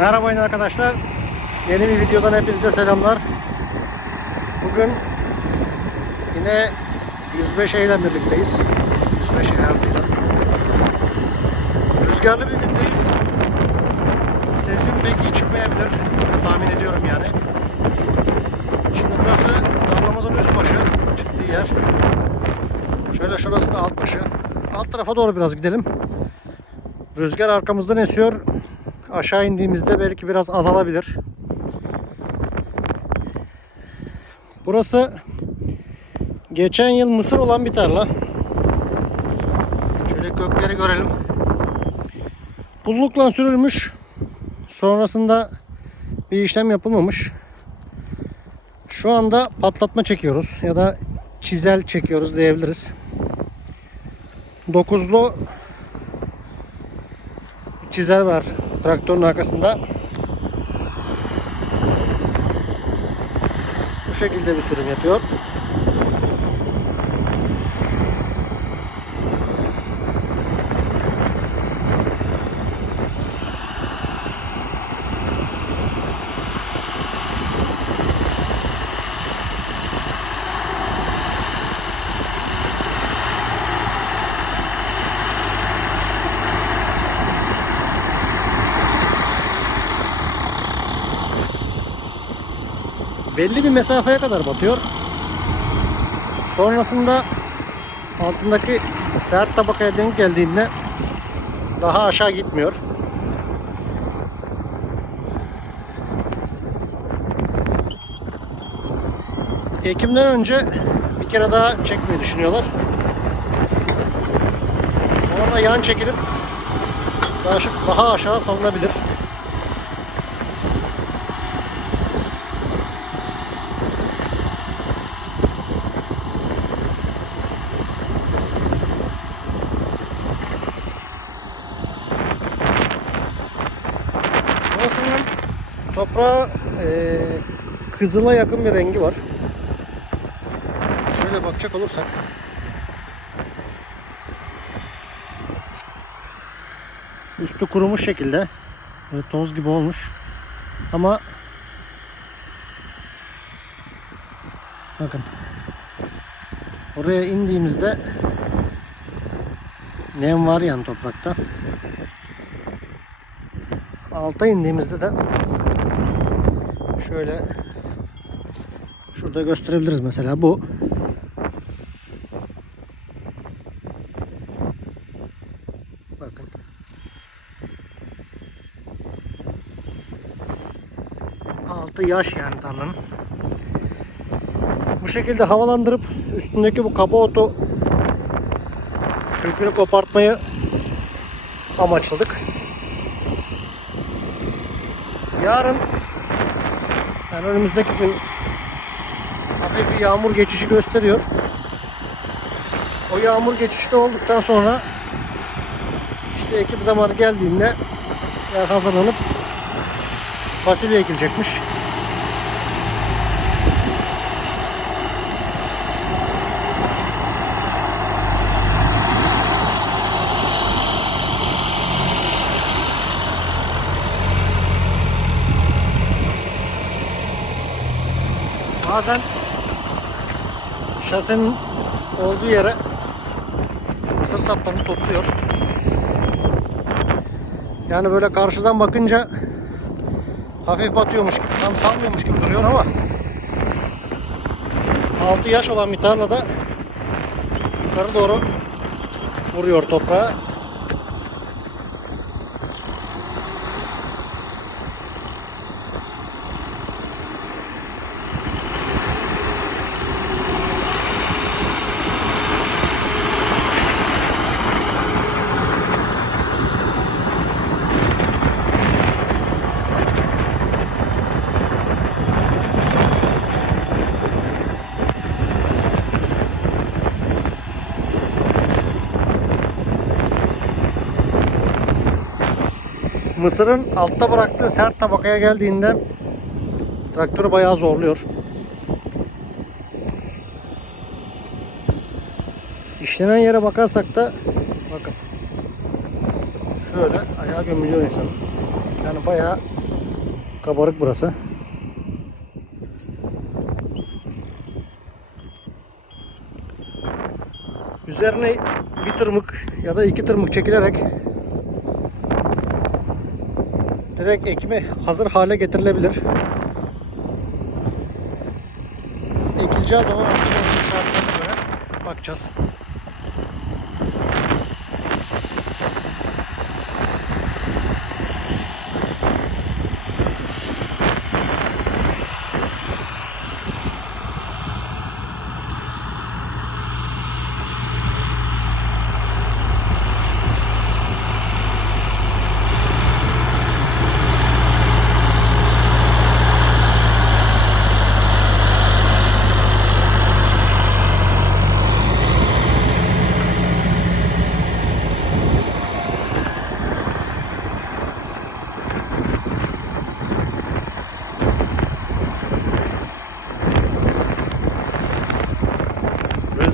Merhaba arkadaşlar. Yeni bir videodan hepinize selamlar. Bugün yine 105 ile birlikteyiz. 105 artıyla. Rüzgarlı bir gündeyiz. Sesim pek iyi çıkmayabilir. Böyle tahmin ediyorum yani. Şimdi burası damlamızın üst başı. Çıktığı yer. Şöyle şurası da alt başı. Alt tarafa doğru biraz gidelim. Rüzgar arkamızdan esiyor. Aşağı indiğimizde belki biraz azalabilir. Burası geçen yıl mısır olan bir tarla. Şöyle kökleri görelim. Pullukla sürülmüş. Sonrasında bir işlem yapılmamış. Şu anda patlatma çekiyoruz ya da çizel çekiyoruz diyebiliriz. Dokuzlu çizer var traktörün arkasında. Bu şekilde bir sürüm yapıyor. Belli bir mesafeye kadar batıyor. Sonrasında altındaki sert tabakaya denk geldiğinde daha aşağı gitmiyor. Ekimden önce bir kere daha çekmeyi düşünüyorlar. Orada yan çekilip daha, aşağı salınabilir. Kızıla yakın bir rengi var. Şöyle bakacak olursak. Üstü kurumuş şekilde. Böyle toz gibi olmuş. Ama bakın oraya indiğimizde nem var yani toprakta alta indiğimizde de şöyle şurada gösterebiliriz mesela bu. Bakın. Altı yaş yani tarlanın bu şekilde havalandırıp üstündeki bu kaba otu kökünü kopartmayı amaçladık. Yarın yani önümüzdeki gün yağmur geçişi gösteriyor. O yağmur geçişte olduktan sonra işte ekim zamanı geldiğinde yer hazırlanıp fasulye ekilecekmiş. Bazen şasenin olduğu yere mısır saplarını topluyor. Yani böyle karşıdan bakınca hafif batıyormuş gibi, tam salmıyormuş gibi duruyor ama 6 yaş olan bir tarlada yukarı doğru vuruyor toprağa. Mısırın altta bıraktığı sert tabakaya geldiğinde traktörü bayağı zorluyor. İşlenen yere bakarsak da bakın şöyle ayağa gömülüyor insan. Yani bayağı kabarık burası. Üzerine bir tırmık ya da iki tırmık çekilerek direkt ekimi hazır hale getirilebilir. Ekileceği zaman şartlarına göre bakacağız.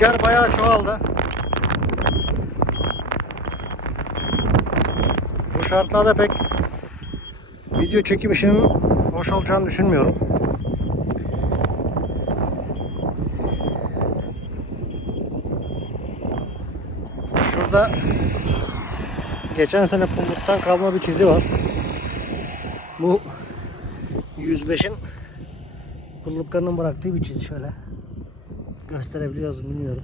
Rüzgar bayağı çoğaldı. Bu şartlarda pek video çekim işinin hoş olacağını düşünmüyorum. Şurada geçen sene pulluktan kalma bir çizi var. Bu 105'in pulluklarının bıraktığı bir çiz şöyle gösterebiliyoruz bilmiyorum.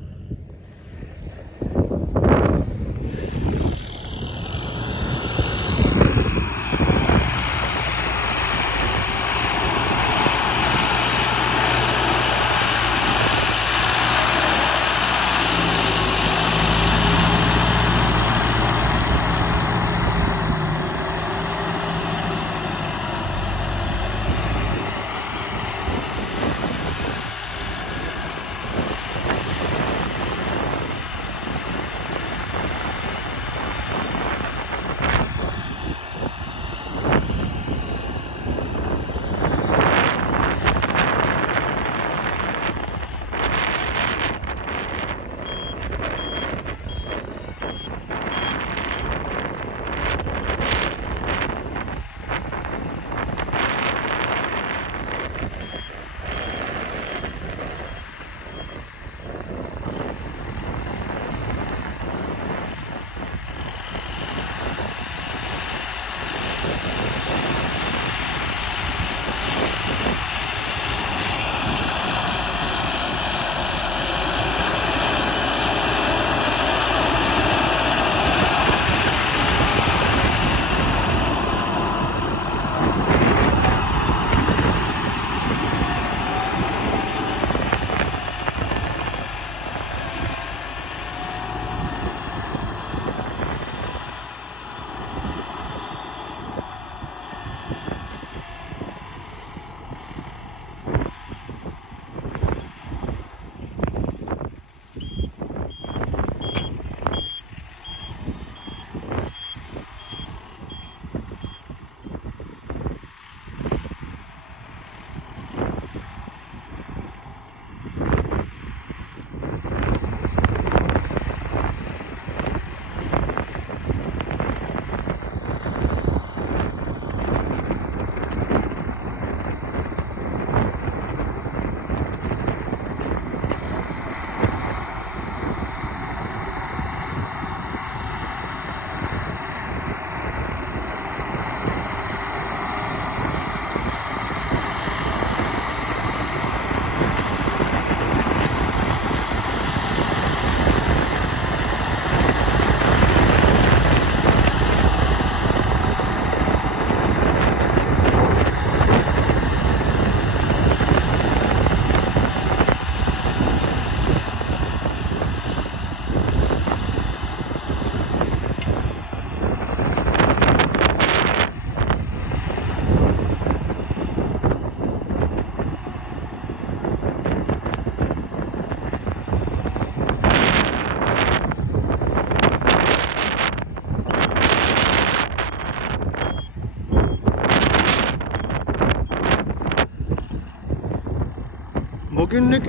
Bugünlük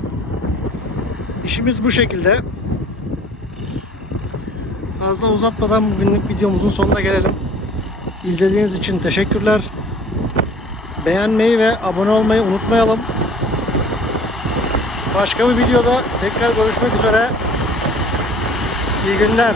işimiz bu şekilde. Fazla uzatmadan bugünlük videomuzun sonuna gelelim. İzlediğiniz için teşekkürler. beğenmeyi ve abone olmayı unutmayalım. Başka bir videoda tekrar görüşmek üzere. İyi günler.